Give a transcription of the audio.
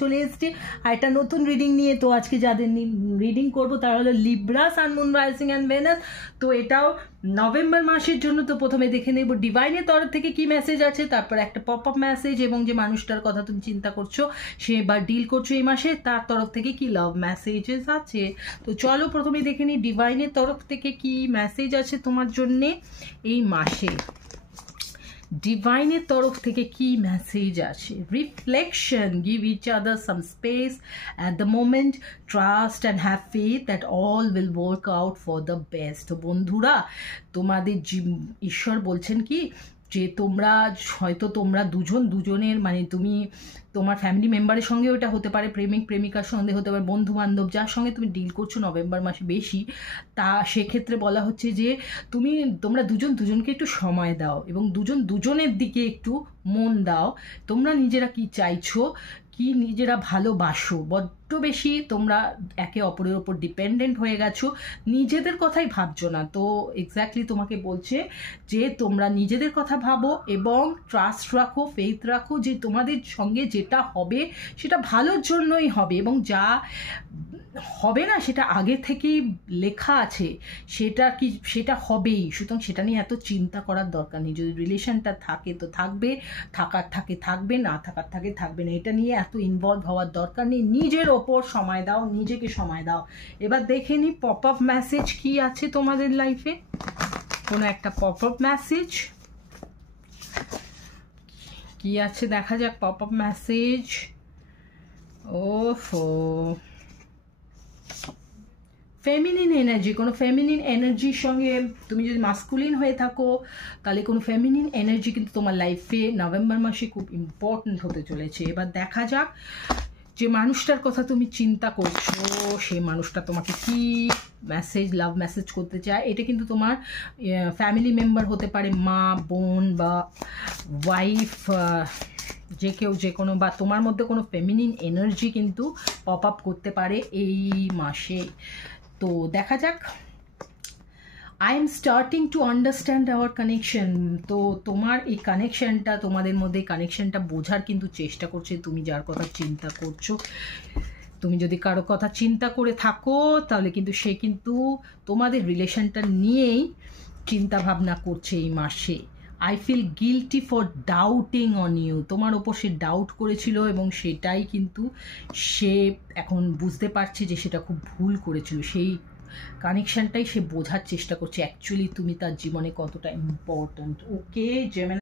চলে এসেছি আর একটা নতুন রিডিং নিয়ে। তো আজকে যাদের রিডিং করবো তারা হলো Libra, sun, moon, rising and Venus. তো এটাও নভেম্বর মাসের জন্য। তো প্রথমে দেখে নেব ডিভাইনের তরফ থেকে কি মেসেজ আছে, তারপর একটা পপ আপ মেসেজ এবং যে মানুষটার কথা তুমি চিন্তা করছো সে বা ডিল করছো এই মাসে তার তরফ থেকে কি লাভ মেসেজেস আছে। তো চলো প্রথমে দেখে নিই ডিভাইনের তরফ থেকে কি মেসেজ আছে তোমার জন্যে এই মাসে। ডিভাইনের তরফ থেকে কি মেসেজ আছে? Reflection, give each other some space at the moment, trust and have faith that all will work out for the best. তো বন্ধুরা, তোমাদের ঈশ্বর বলছেন কি যে তোমরা হয়তো দুজনের মানে তুমি তোমার ফ্যামিলি মেম্বারের সঙ্গে ওটা হতে পারে, প্রেমিক প্রেমিকার সঙ্গে হতে পারে, বন্ধু বান্ধব যার সঙ্গে তুমি ডিল করছো নভেম্বর মাসে বেশি, তা সেক্ষেত্রে বলা হচ্ছে যে তোমরা দুজনকে একটু সময় দাও এবং দুজনের দিকে একটু মন দাও। তোমরা নিজেরা কি চাইছো, কি নিজেরা ভালোবাসো, বড্ড বেশি তোমরা একে অপরের ওপর ডিপেন্ডেন্ট হয়ে গেছো, নিজেদের কথাই ভাবছো না। তো এক্স্যাক্টলি তোমাকে বলছে যে তোমরা নিজেদের কথা ভাবো এবং ট্রাস্ট রাখো, ফেথ রাখো যে তোমাদের সঙ্গে যেটা হবে সেটা ভালোর জন্যই হবে এবং যা হবে না সেটা আগে থেকেই লেখা আছে, সেটা হবেই। সুতরাং সেটা নিয়ে এত চিন্তা করার দরকার নেই। যদি রিলেশনটা থাকে তো থাকবে, থাকার থাকে থাকবে, না থাকার থাকে থাকবে না। এটা নিয়ে এত ইনভলভ হওয়ার দরকার নেই। নিজের ওপর সময় দাও, নিজেকে সময় দাও। এবার দেখে নি পপ আপ মেসেজ কি আছে তোমাদের লাইফে। কোনো একটা পপ আপ মেসেজ কি আছে দেখা যাক। পপ আপ মেসেজ, ওফো, ফেমিনিন এনার্জি। কোনো ফেমিনিন এনার্জির সঙ্গে তুমি যদি মাস্কুলিন হয়ে থাকো তাহলে কোনো ফেমিনিন এনার্জি কিন্তু তোমার লাইফে নভেম্বর মাসে খুব ইম্পর্ট্যান্ট হতে চলেছে। এবার দেখা যাক যে মানুষটার কথা তুমি চিন্তা করছো সেই মানুষটা তোমাকে কি মেসেজ, লাভ মেসেজ করতে চায়। এটা কিন্তু তোমার ফ্যামিলি মেম্বার হতে পারে, মা, বোন বা ওয়াইফ, যে কেউ যে কোনো, বা তোমার মধ্যে কোনো ফেমিনিন এনার্জি কিন্তু পপ আপ করতে পারে এই মাসে। তো দেখা যাক। I am starting to understand our connection. তো তোমার এই কানেকশনটা, তোমাদের মধ্যে কানেকশনটা বোঝার কিন্তু চেষ্টা করছে তুমি যার কথা চিন্তা করছো। তুমি যদি কারো কথা চিন্তা করে থাকো তাহলে কিন্তু সে কিন্তু তোমাদের রিলেশনটা নিয়েই চিন্তা ভাবনা করছে এই মাসে। I feel guilty for doubting on you. তোমার ওপর সে ডাউট করেছিল এবং সেটাই কিন্তু সে এখন বুঝতে পারছে যে সেটা খুব ভুল করেছিল। সেই কানেকশনটাই সে বোঝার চেষ্টা করছে অ্যাকচুয়ালি তুমি তার জীবনে কতটা ইম্পর্ট্যান্ট। ওকে জেমিনি।